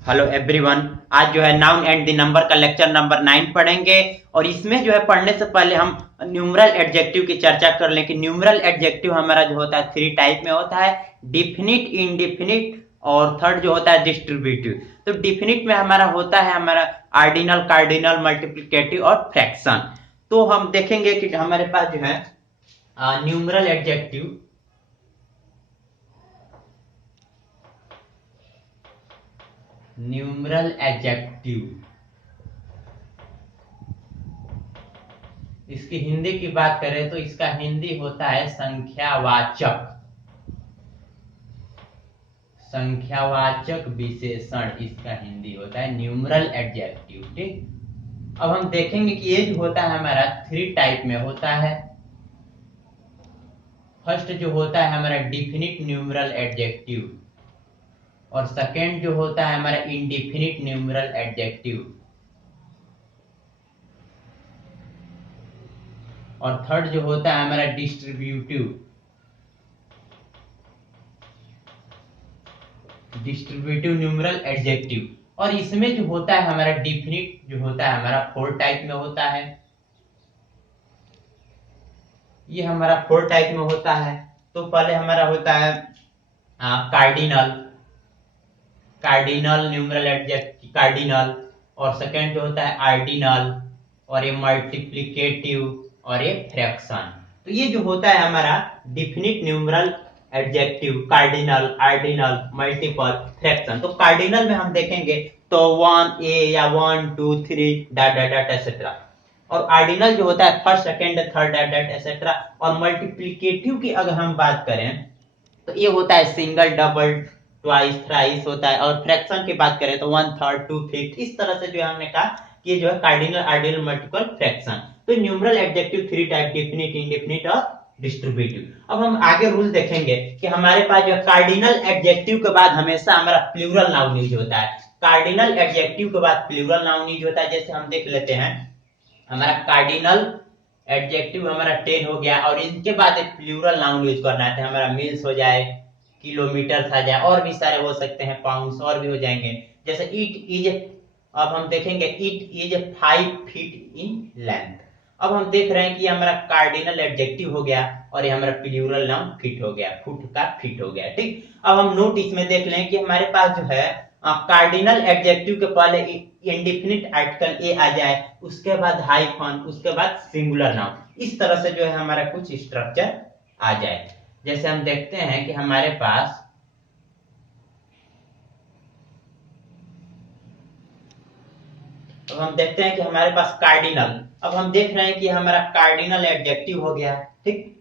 Hello everyone. आज जो है नाउन एंड द नंबर का लेक्चर नंबर 9 पढ़ेंगे। और इसमें जो है पढ़ने से पहले हम न्यूमरल एडजेक्टिव की चर्चा कर लें कि न्यूमरल एडजेक्टिव हमारा जो होता है 3 टाइप में होता है, डिफिनिट, इंडिफिनिट और थर्ड जो होता है डिस्ट्रीब्यूटिव। तो डिफिनिट में हमारा होता है हमारा आर्डिनल, कार्डिनल, मल्टीप्लिकेटिव और फ्रैक्शन। तो हम देखेंगे कि हमारे पास जो है न्यूमरल एडजेक्टिव, न्यूमरल एडजेक्टिव इसकी हिंदी की बात करें तो इसका हिंदी होता है संख्यावाचक, संख्यावाचक विशेषण। इसका हिंदी होता है न्यूमरल एडजेक्टिव। ठीक, अब हम देखेंगे कि ये जो होता है हमारा 3 टाइप में होता है। फर्स्ट जो होता है हमारा डिफिनिट न्यूमरल एडजेक्टिव, और सेकेंड जो होता है हमारा इंडिफिनिट न्यूमरल एडजेक्टिव, और थर्ड जो होता है हमारा डिस्ट्रीब्यूटिव, डिस्ट्रीब्यूटिव न्यूमरल एडजेक्टिव। और इसमें जो होता है हमारा डिफिनिट जो होता है हमारा 4 टाइप में होता है। ये हमारा 4 टाइप में होता है। तो पहले हमारा होता है cardinal, cardinal numeral adjective, cardinal. और सेकेंड जो होता है आर्डिनल, और ये मल्टीप्लिकेटिव, और ये फ्रैक्शन। तो ये जो होता है हमारा definite numeral adjective, cardinal, ordinal, multiple, fraction. तो कार्डिनल में हम देखेंगे तो 1 ए या 1 2 3 डॉट डॉट डॉट एटसेट्रा। और आर्डिनल जो होता है first, second, third dot dot etcetera. और मल्टीप्लिकेटिव की अगर हम बात करें तो ये होता है सिंगल, डबल, ट्वाइस, थ्राइस होता है। और फ्रैक्शन की बात करें तो 1/3, 2/5। इस तरह से जो हमने कहा कि जो है कार्डिनल, आर्डिनल, मल्टीपल, फ्रैक्शन। तो numeral adjective 3 type, definite, indefinite और डिस्ट्रीब्यूटिव। अब हम आगे रूल देखेंगे कि हमारे पास जो कार्डिनल एडजेक्टिव के बाद हमेशा हमारा प्लूरल नाउन यूज होता है। कार्डिनल एडजेक्टिव के बाद प्लूरल नाउन यूज होता है। जैसे हम देख लेते हैं, हमारा कार्डिनल एडजेक्टिव हमारा 10 हो गया, और इनके बाद एक प्लूरल नाउन यूज करना है। हमारा मील्स हो जाए, किलोमीटर आ जाए, और भी सारे हो सकते हैं, पाउंड्स और भी हो जाएंगे। जैसे इट इज, अब हम देखेंगे it is 5 feet in length. अब हम देख रहे हैं कि हमारा कार्डिनल एडजेक्टिव हो गया, और ये हमारा प्लूरल नाउन फिट हो गया, फुट का फिट हो गया। ठीक, अब हम नोट इसमें देख लें कि हमारे पास जो है कार्डिनल एडजेक्टिव के पहले इंडिफिनिट आर्टिकल ए आ जाए, उसके बाद हाइफन, उसके बाद सिंगुलर नाउन। इस तरह से जो है हमारा कुछ स्ट्रक्चर आ जाए। जैसे हम देखते हैं कि हमारे पास अब हम देखते हैं कि हमारे पास कार्डिनल, अब हम देख रहे हैं कि हमारा कार्डिनल एडजेक्टिव हो गया। ठीक,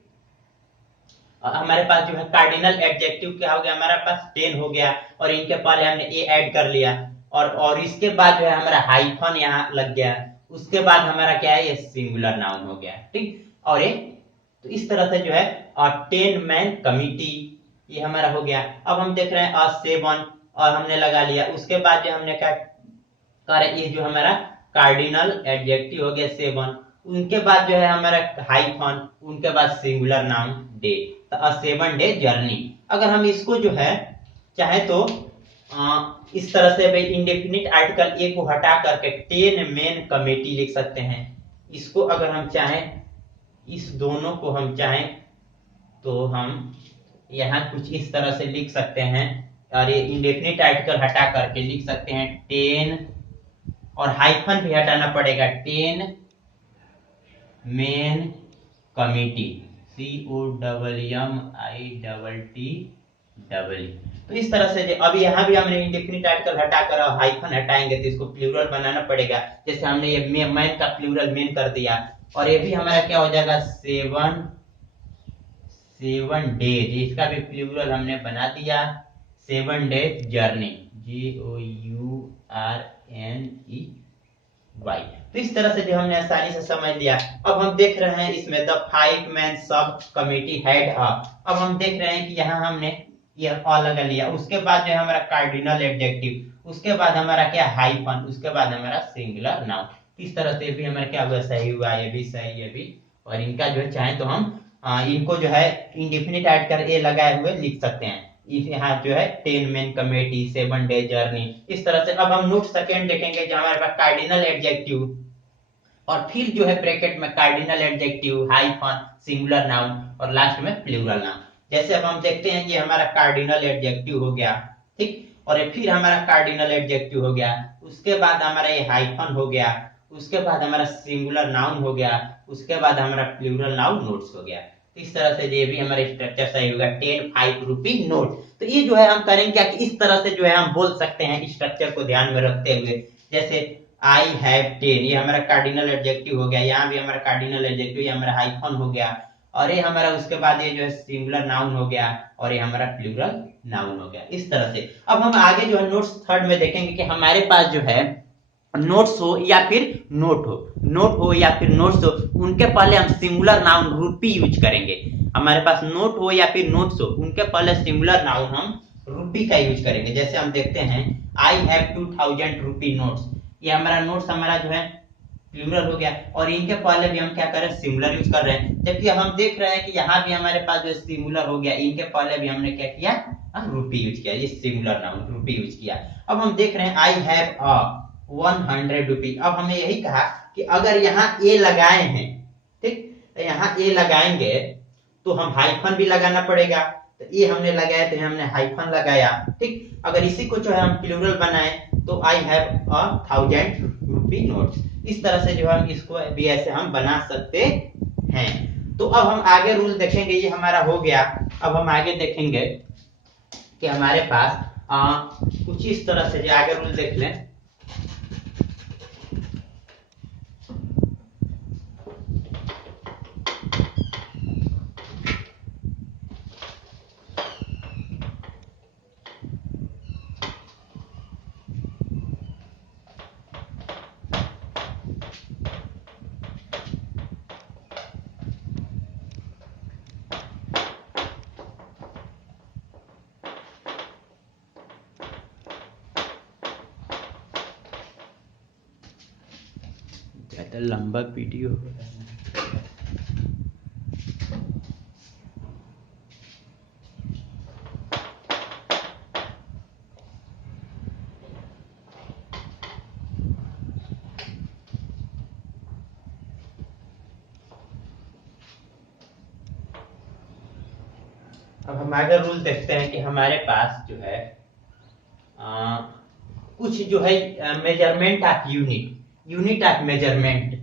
हमारे पास जो है कार्डिनल एडजेक्टिव क्या हो गया, हमारे पास 10 हो गया, और इनके पहले हमने ए ऐड कर लिया, और इसके बाद जो है हमारा हाइफन यहाँ लग गया। उसके बाद हमारा क्या है, ये सिंगुलर नाउन हो गया। ठीक, और ये तो इस तरह से जो है 10 मैन कमिटी, ये हमारा हो गया। अब हम देख रहे हैं 7, और हमने लगा लिया। उसके बाद जो हमने क्या कर, ये जो हमारा कार्डिनल एडजेक्टिव हो गया 7। उनके बाद जो है हमारा हाइफन, उनके बाद सिंगुलर नाउन डे, तो 7 डे जर्नी। अगर हम इसको जो है चाहे तो इस तरह से भाई इंडेफिनिट आर्टिकल ए को हटा करके 10 मेन कमेटी लिख सकते हैं। इसको अगर हम चाहें, इस दोनों को हम चाहें तो हम यहाँ कुछ इस तरह से लिख सकते हैं, और ये इंडेफिनिट आर्टिकल हटा करके लिख सकते हैं 10, और हाइफन भी हटाना पड़ेगा, 10 मेन कमिटी, COMMITTEE। तो इस तरह से अभी यहाँ भी हमने इंडेफिनिट आर्टिकल हटाकर हाइफन हटाएंगे तो इसको प्लूरल बनाना पड़ेगा। जैसे हमने ये मैन का प्लूरल मेन कर दिया, और ये भी हमारा क्या हो जाएगा 7 डेज, इसका भी प्लूरल हमने बना दिया 7 डेज जर्नी, JOURNEY। तो इस तरह से जो हमने आसानी से समझ लिया। अब हम देख रहे हैं इसमें the 5 man sub committee head up. अब हम देख रहे हैं कि यहाँ हमने ये अ लगा लिया। उसके बाद जो है हमारा कार्डिनल एडजेक्टिव, उसके बाद हमारा क्या हाइफन, उसके बाद हमारा सिंगुलर नाउन। इस तरह से भी हमारा क्या हुआ, सही हुआ, ये भी सही, ये भी। और इनका जो है चाहे तो हम इनको जो है इंडेफिनिट आर्टिकल ए लगाए हुए लिख सकते हैं। यहाँ जो है 10 मैन कमेटी, 7 डे जर्नी, इस तरह से। अब हम नोट सेकेंड देखेंगे जो हमारे पास कार्डिनल एडजेक्टिव, और फिर जो है ब्रैकेट में cardinal adjective, hyphen, singular noun और लास्ट में प्लूरल नाउन। जैसे अब हम देखते हैं ये हमारा कार्डिनल एडजेक्टिव हो गया, ठीक, और फिर हमारा कार्डिनल एडजेक्टिव हो गया, उसके बाद हमारा ये हाइफन हो गया, उसके बाद हमारा सिंगुलर नाउन हो गया, उसके बाद हमारा प्लूरल नाउन नोट्स हो गया। इस तरह से ये भी हमारा स्ट्रक्चर सही होगा, 10 5 रुपी नोट। तो ये जो है हम करेंगे क्या कि इस तरह से जो है हम बोल सकते हैं स्ट्रक्चर को ध्यान में रखते हुए। जैसे आई हैव 10, ये हमारा कार्डिनल एडजेक्टिव हो गया, यहाँ भी हमारा कार्डिनल एडजेक्टिव, ये हमारा हाइफन हो गया, और ये हमारा उसके बाद ये जो है सिंगुलर नाउन हो गया, और ये हमारा प्लूरल नाउन हो गया। इस तरह से अब हम आगे जो है नोट्स थर्ड में देखेंगे कि हमारे पास जो है नोट्स हो या फिर नोट हो, नोट हो या फिर नोट्स हो, उनके पहले हम सिंगुलर नाउन रूपी यूज करेंगे। हमारे पास नोट हो या फिर नोट्स हो, उनके पहले सिंगुलर नाउन हम रूपी का यूज करेंगे। जैसे हम देखते हैं आई हैव 2000 रुपी नोट्स, ये हमारा नोट्स हमारा जो है प्लूरल हो गया, और इनके पहले भी हम क्या कर रहे हैं, सिंगुलर यूज कर रहे हैं। जबकि हम देख रहे हैं कि यहाँ भी हमारे पास जो सिंगुलर हो गया, इनके पहले भी हमने क्या किया, रूपी यूज किया, ये सिंगुलर नाउन रूपी यूज किया। अब हम देख रहे हैं आई हैव अ 100 रुपी। अब हमने यही कहा कि अगर यहाँ ए लगाए हैं, ठीक, तो यहाँ ए लगाएंगे तो हम हाइफन भी लगाना पड़ेगा, तो ये हमने लगाया तो हमने हाइफन लगाया, ठीक। अगर इसी को जो है हम प्लूरल बनाए तो आई हैव 1000 रुपी नोट्स। इस तरह से जो हम इसको भी ऐसे हम बना सकते हैं। तो अब हम आगे रूल देखेंगे, ये हमारा हो गया। अब हम आगे देखेंगे कि हमारे पास कुछ इस तरह से, जो आगे रूल देख लें। ज्यादा लंबा वीडियो हो रहा है। अब हम आगे रूल देखते हैं कि हमारे पास जो है कुछ जो है measurement of unit, unit of measurement.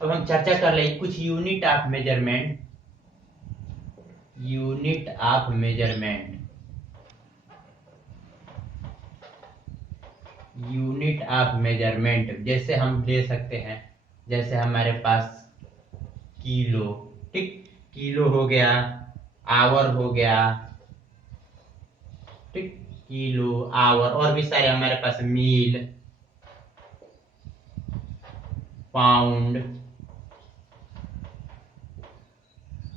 अब हम चर्चा कर ले कुछ unit of measurement, unit of measurement, unit of measurement. जैसे हम ले सकते हैं, जैसे हमारे पास किलो, ठीक, किलो हो गया, आवर हो गया, ठीक, किलो आवर, और भी सारे हमारे पास मील, पाउंड,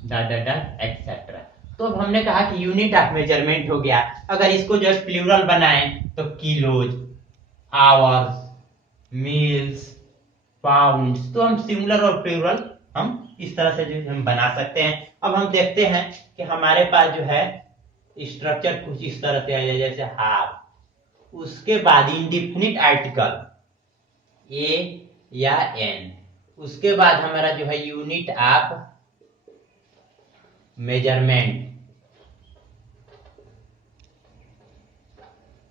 एक्सेट्रा। तो अब हमने कहा कि यूनिट ऑफ मेजरमेंट हो गया। अगर इसको जो प्लूरल बनाएं तो किलोज, आवर्स, मील्स, पाउंड्स। तो हम सिंगुलर और प्लूरल हम इस तरह से जो हम बना सकते हैं। अब हम देखते हैं कि हमारे पास जो है स्ट्रक्चर कुछ इस तरह से है, जैसे हाफ, उसके बाद इंडिफिनिट आर्टिकल ए या एन, उसके बाद हमारा जो है unit of measurement,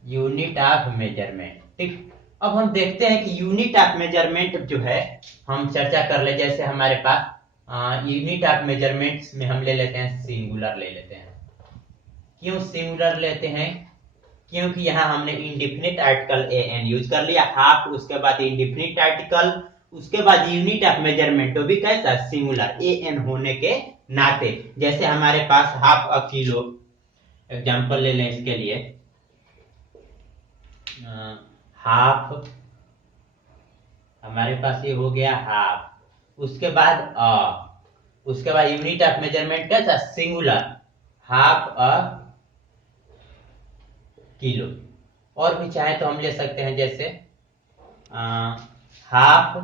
unit of measurement, ठीक। अब हम देखते हैं कि यूनिट ऑफ मेजरमेंट जो है हम चर्चा कर ले। जैसे हमारे पास यूनिट ऑफ मेजरमेंट्स में हम ले लेते हैं सिंगुलर ले लेते हैं। क्यों सिंगुलर लेते हैं? क्योंकि यहाँ हमने indefinite article A N use कर लिया, हाफ, उसके बाद इंडिफिनिट आर्टिकल, उसके बाद यूनिट ऑफ मेजरमेंट, तो भी कैसा सिंगुलर ए एन होने के नाते। जैसे हमारे पास हाफ अ किलो, एग्जांपल ले लें इसके लिए, हाफ, हमारे पास ये हो गया हाफ, उसके बाद उसके बाद यूनिट ऑफ मेजरमेंट कैसा सिंगुलर, हाफ अ किलो। और भी चाहे तो हम ले सकते हैं, जैसे हाफ,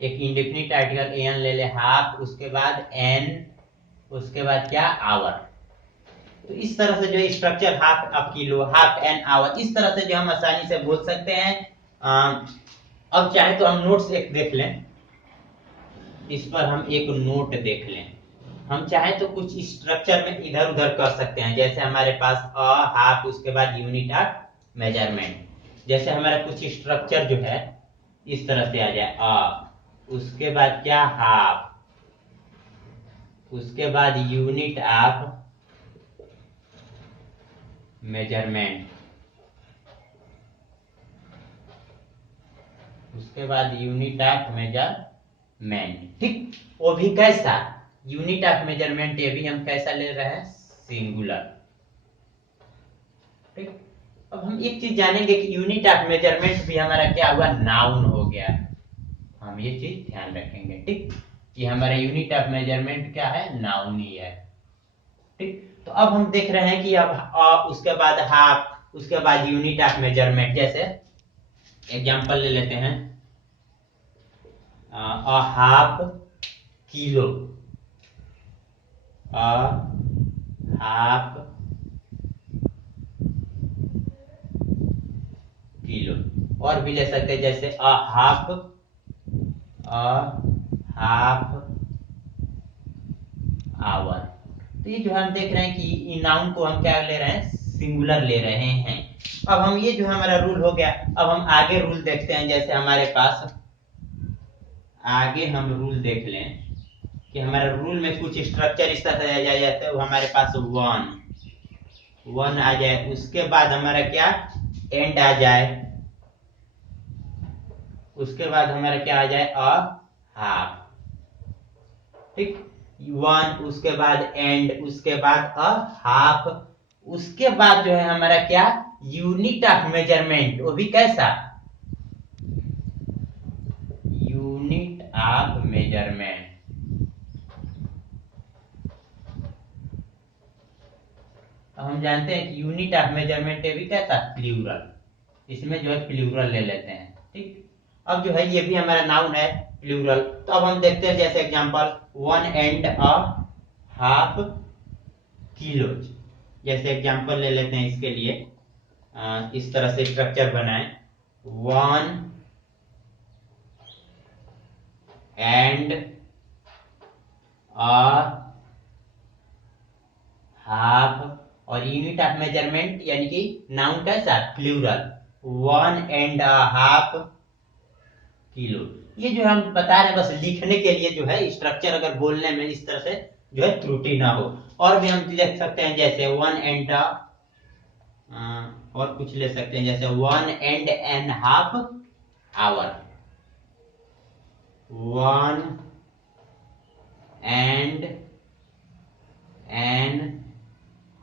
एक इंडेफिनिट आर्टिकल एन ले ले, हाफ, उसके बाद एन, उसके बाद क्या आवर, तो इस तरह से जो structure half a kilo, half an hour, इस तरह से जो हम आसानी से बोल सकते हैं। अब चाहे तो हम नोट्स एक देख लें, इस पर हम एक नोट देख लें। हम चाहे तो कुछ स्ट्रक्चर में इधर उधर कर सकते हैं, जैसे हमारे पास अ, हाफ, उसके बाद यूनिट ऑफ मेजरमेंट। जैसे हमारा कुछ स्ट्रक्चर जो है इस तरह से आ जाए, उसके बाद क्या, हाफ, उसके बाद यूनिट ऑफ मेजरमेंट, उसके बाद यूनिट ऑफ मेजरमेंट। ठीक, वो भी कैसा, यूनिट ऑफ मेजरमेंट, ये भी हम कैसा ले रहे हैं, सिंगुलर। ठीक, अब हम एक चीज जानेंगे कि यूनिट ऑफ मेजरमेंट भी हमारा क्या हुआ, नाउन हो गया। हम ये चीज ध्यान रखेंगे, ठीक, कि हमारा यूनिट ऑफ मेजरमेंट क्या है, नाउन ही है। ठीक, तो अब हम देख रहे हैं कि अब उसके बाद हाफ, उसके बाद यूनिट ऑफ मेजरमेंट। जैसे एग्जांपल ले लेते हैं, अ हाफ किलो, अ हाफ किलो। और भी ले सकते हैं, जैसे अ हाफ आवर। तो ये जो हम देख रहे हैं कि इन नाउन को हम क्या ले रहे हैं, सिंगुलर ले रहे हैं। अब हम ये जो हमारा रूल हो गया, अब हम आगे रूल देखते हैं। जैसे हमारे पास आगे हम रूल देख लें कि हमारे रूल में कुछ स्ट्रक्चर इस तरह से आ जाता है। वो हमारे पास वन आ जाए, उसके बाद हमारा क्या, एंड आ जाए, उसके बाद हमारा क्या आ जाए, अ हाफ। ठीक, वन, उसके बाद एंड, उसके बाद अ हाफ, उसके बाद जो है हमारा क्या, यूनिट ऑफ मेजरमेंट, वो भी कैसा, यूनिट ऑफ मेजरमेंट। हम जानते हैं कि यूनिट ऑफ मेजरमेंट भी कैसा, प्लूरल, इसमें जो है प्लूरल ले लेते हैं। ठीक, अब जो है ये भी हमारा नाउन है, प्लूरल। तो अब हम देखते हैं, जैसे example, one and a half kilo. जैसे एग्जांपल ले लेते हैं इसके लिए, इस तरह से स्ट्रक्चर बनाए, वन एंड अ हाफ, और यूनिट ऑफ मेजरमेंट यानी कि नाउन कैसा, plural, one and a half kilo. ये जो हम बता रहे हैं बस लिखने के लिए, जो है स्ट्रक्चर अगर बोलने में इस तरह से जो है त्रुटि ना हो। और भी हम लिख सकते हैं, जैसे वन एंड और कुछ ले सकते हैं, जैसे one and an half hour, one and an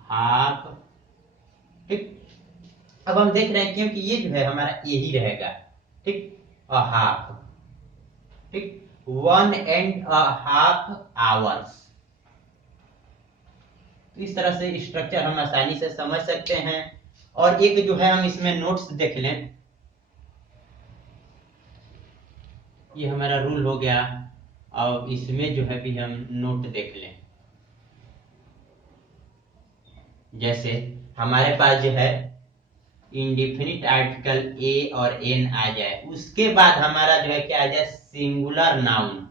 half. ठीक, अब हम देख रहे हैं क्योंकि ये जो है हमारा यही रहेगा। ठीक, अ हाफ। ठीक, one and a half hours. तो इस तरह से स्ट्रक्चर हम आसानी से समझ सकते हैं। और एक जो है हम इसमें नोट्स देख लें, ये हमारा रूल हो गया। अब इसमें जो है भी हम नोट देख लें, जैसे हमारे पास जो है इंडिफिनिट आर्टिकल ए और एन आ जाए, उसके बाद हमारा जो है क्या आ जाए, सिंगुलर नाउन।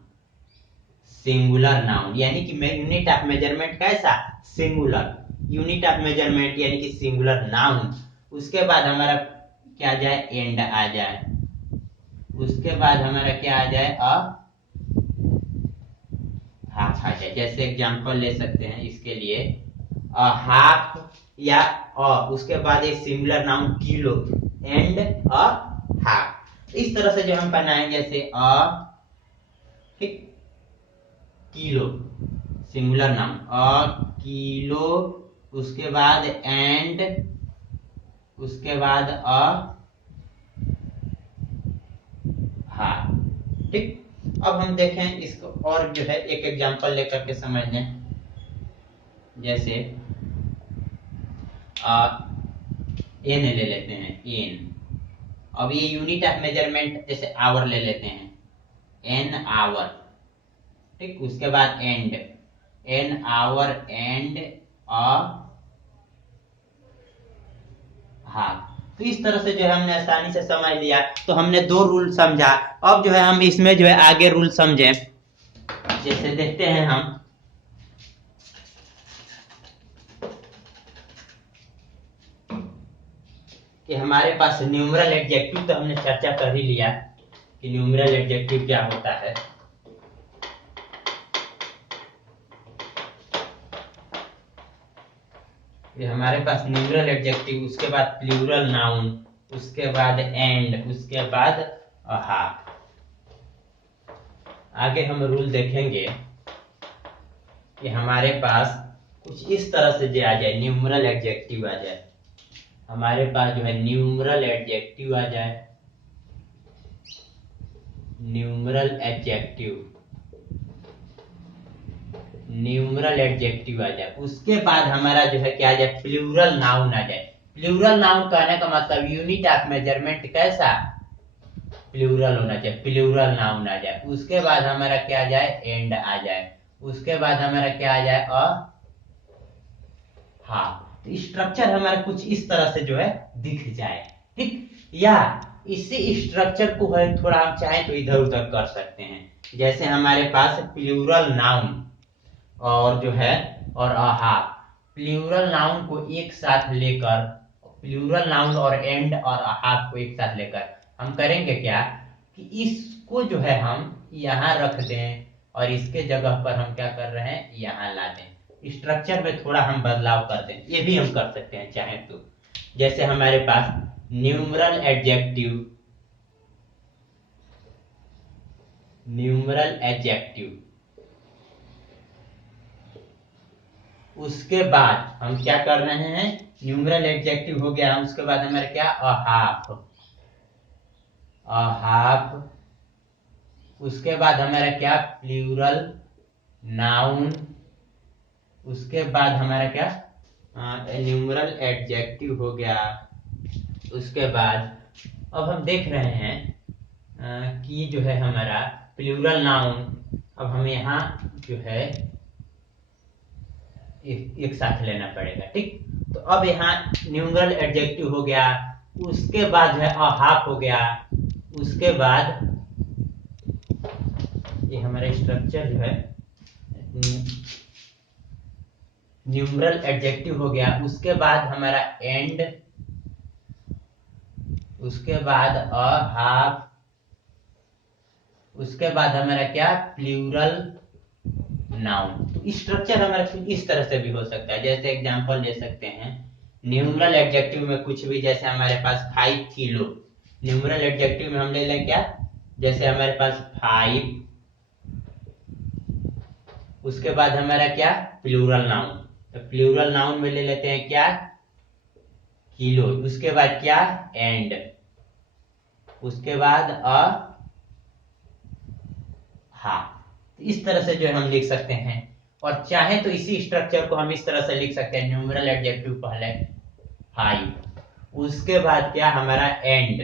सिंगुलर नाउन यानी कि यूनिट ऑफ मेजरमेंट कैसा, सिंगुलर, यूनिट ऑफ मेजरमेंट यानी कि सिंगुलर नाउन। उसके बाद हमारा क्या आ जाए, एंड आ जाए, उसके बाद हमारा क्या आ जाए, अ हाफ आ जाए। जैसे एग्जांपल ले सकते हैं इसके लिए, अ हाफ या उसके बाद एक singular noun kilo and a half. इस तरह से जो हम बनाएंगे, जैसे ठीक, किलो सिंगुलर नाउन, किलो, उसके बाद एंड, उसके बाद हाफ। ठीक, अब हम देखें इसको और जो है एक एग्जांपल लेकर के समझ लें। जैसे एन ले लेते हैं, एन। अब ये यूनिट ऑफ मेजरमेंट, जैसे आवर ले लेते हैं, एन आवर। ठीक, उसके बाद and, an hour and a half. तो इस तरह से जो है हमने आसानी से समझ लिया। तो हमने दो रूल समझा। अब जो है हम इसमें जो है आगे रूल समझें। जैसे देखते हैं हम कि हमारे पास न्यूमरल एडजेक्टिव तो हमने चर्चा कर ही लिया कि न्यूमरल एडजेक्टिव क्या होता है। ये हमारे पास न्यूमरल एडजेक्टिव, उसके बाद प्लूरल नाउन, उसके बाद एंड, उसके बाद हाफ। आगे हम रूल देखेंगे कि हमारे पास कुछ इस तरह से जो आ जाए, न्यूमरल एडजेक्टिव आ जाए। हमारे पास जो है न्यूमरल एडजेक्टिव आ जाए, न्यूमरल एडजेक्टिव, न्यूमरल एडजेक्टिव आ जाए। उसके बाद हमारा जो है क्या आ जाए, प्लूरल नाउन आ जाए। प्लूरल नाउन कहने का मतलब यूनिट ऑफ मेजरमेंट कैसा, प्लूरल होना चाहिए, प्लूरल नाउन आ जाए। उसके बाद हमारा क्या आ जाए, एंड आ जाए। उसके बाद हमारा क्या आ जाए, हाफ। तो स्ट्रक्चर हमारा कुछ इस तरह से जो है दिख जाए, ठीक। या इसी स्ट्रक्चर को है थोड़ा हम चाहें तो इधर उधर कर सकते हैं। जैसे हमारे पास प्लूरल नाउन और जो है और हाफ, प्लूरल नाउन को एक साथ लेकर, प्लूरल नाउन और एंड और हाफ को एक साथ लेकर हम करेंगे क्या कि इसको जो है हम यहाँ रख दें और इसके जगह पर हम क्या कर रहे हैं, यहाँ ला दें। स्ट्रक्चर में थोड़ा हम बदलाव कर दें, ये भी हम कर सकते हैं चाहें तो। जैसे हमारे पास न्यूमरल एडजेक्टिव, न्यूमरल एडजेक्टिव, उसके बाद हम क्या कर रहे हैं, न्यूमरल एडजेक्टिव हो गया, उसके बाद हमारे क्या, हाफ, हाफ। उसके बाद हमारा क्या, प्लूरल नाउन। उसके बाद हमारा क्या, न्यूमरल एडजेक्टिव हो गया। उसके बाद अब हम देख रहे हैं कि जो है हमारा प्लूरल नाउन, अब हमें यहाँ जो है एक साथ लेना पड़ेगा, ठीक। तो अब यहाँ न्यूमरल एडजेक्टिव हो गया, उसके बाद जो है हाफ हो गया। उसके बाद ये हमारा स्ट्रक्चर जो है न्यूमरल एडजेक्टिव हो गया। उसके बाद हमारा एंड, उसके बाद हाफ, उसके बाद हमारा क्या, प्लूरल नाउन। तो स्ट्रक्चर हमारा इस तरह से भी हो सकता है। जैसे एग्जांपल ले सकते हैं, न्यूमरल एडजेक्टिव में कुछ भी, जैसे हमारे पास 5 किलो, न्यूमरल एडजेक्टिव में हम ले लें क्या, जैसे हमारे पास 5, उसके बाद हमारा क्या, प्लूरल नाउन। तो प्लूरल नाउन में ले लेते हैं क्या, किलो। उसके बाद क्या, एंड। उसके बाद हाफ। इस तरह से जो हम लिख सकते हैं। और चाहे तो इसी स्ट्रक्चर को हम इस तरह से लिख सकते हैं, न्यूमरल एडजेक्टिव पहले 5, उसके बाद क्या हमारा एंड,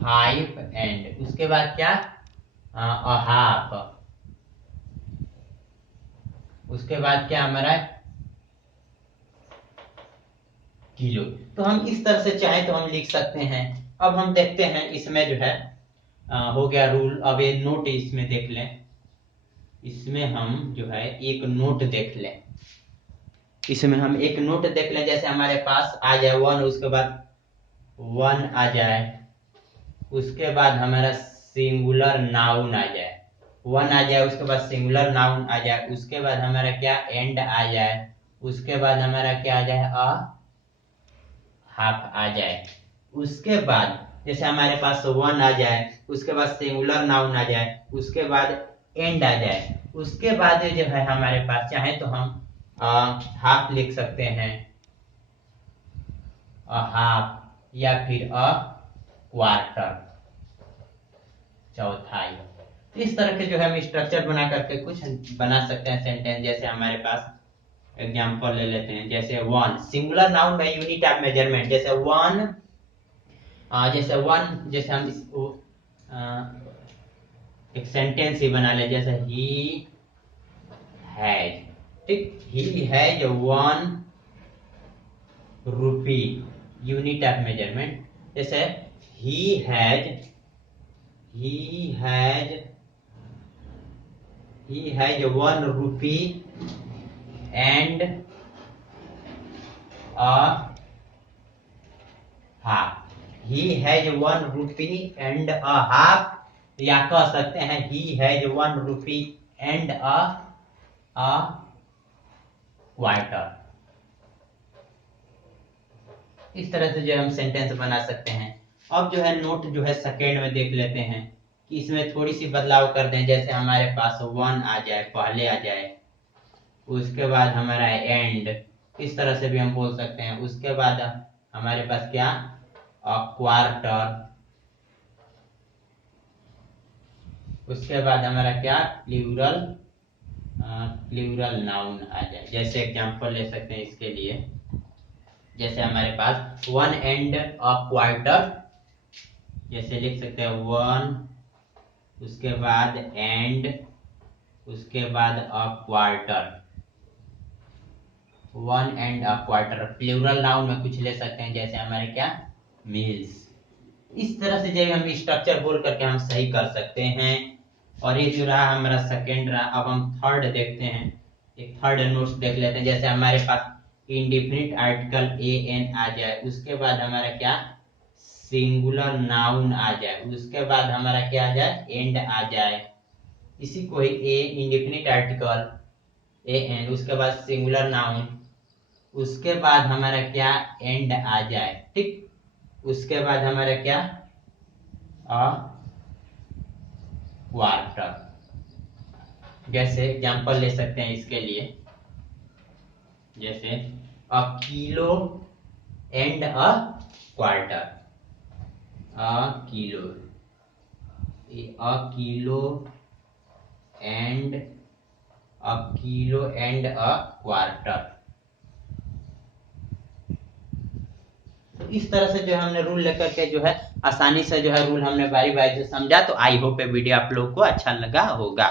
5 एंड। उसके बाद क्या, हाफ। उसके बाद क्या हमारा, किलो। तो हम इस तरह से चाहे तो हम लिख सकते हैं। अब हम देखते हैं इसमें जो है हो गया रूल। अब ये नोट इसमें देख लें, इसमें हम जो है एक नोट देख लें, इसमें हम एक नोट देख लें। जैसे हमारे पास आ जाए 1, उसके बाद 1 आ जाए, उसके बाद हमारा सिंगुलर नाउन आ जाए, 1 आ जाए, उसके बाद सिंगुलर नाउन आ जाए, उसके बाद हमारा क्या, एंड आ जाए, उसके बाद हमारा क्या आ जाए, हाफ आ जाए। उसके बाद जैसे हमारे पास 1 आ जाए, उसके बाद सिंगुलर नाउन आ जाए, उसके बाद एंड आ जाए, उसके बाद जो है हमारे पास चाहे तो हम हाफ लिख सकते हैं, हाफ, या फिर क्वार्टर, चौथाई। तो इस तरह के जो है हम स्ट्रक्चर बना करके कुछ बना सकते हैं सेंटेंस। जैसे हमारे पास एग्जांपल ले लेते हैं, जैसे 1 सिंगुलर नाउन में यूनिट ऑफ मेजरमेंट, जैसे 1, जैसे हम इसको एक सेंटेंस ही बना ले, जैसे ही हैज, ठीक, he has 1 rupee, unit of measurement. जैसे he has 1 rupee and a half। he has 1 rupee and a half, या कह सकते हैं he has 1 rupee and a quarter। इस तरह से जो हम सेंटेंस बना सकते हैं। अब जो है नोट जो है सेकेंड में देख लेते हैं कि इसमें थोड़ी सी बदलाव कर दें। जैसे हमारे पास 1 आ जाए, पहले आ जाए, उसके बाद हमारा एंड, इस तरह से भी हम बोल सकते हैं। उसके बाद हमारे पास क्या, क्वार्टर, उसके बाद हमारा क्या, प्लूरल नाउन आ जाए। जैसे एग्जांपल ले सकते हैं इसके लिए। जैसे हमारे पास 1 एंड अ क्वार्टर, जैसे लिख सकते हैं 1, उसके बाद एंड, उसके बाद a quarter, 1 and a quarter. Plural noun में कुछ ले सकते हैं, जैसे हमारे क्या, मील्स। इस तरह से जब हम स्ट्रक्चर बोल करके हम सही कर सकते हैं। और ये जो रहा हमारा सेकेंड रहा। अब हम थर्ड देखते हैं, एक थर्ड नोट्स देख लेते हैं। जैसे हमारे पास इंडिफिनिट आर्टिकल ए एन आ जाए, उसके बाद हमारा क्या, सिंगुलर नाउन आ जाए, उसके बाद हमारा क्या आ जाए, एंड आ जाए। इसी को ही ए इंडिफिनिट आर्टिकल ए एन, उसके बाद सिंगुलर नाउन, उसके बाद हमारा क्या, एंड आ जाए। ठीक, उसके बाद हमारा क्या, अ क्वार्टर। जैसे एग्जांपल ले सकते हैं इसके लिए। जैसे अ kilo and a quarter, a kilo and a quarter. तो इस तरह से जो है हमने रूल लेकर के जो है आसानी से जो है रूल हमने बारी बारी से समझा। तो आई होप ये वीडियो आप लोग को अच्छा लगा होगा।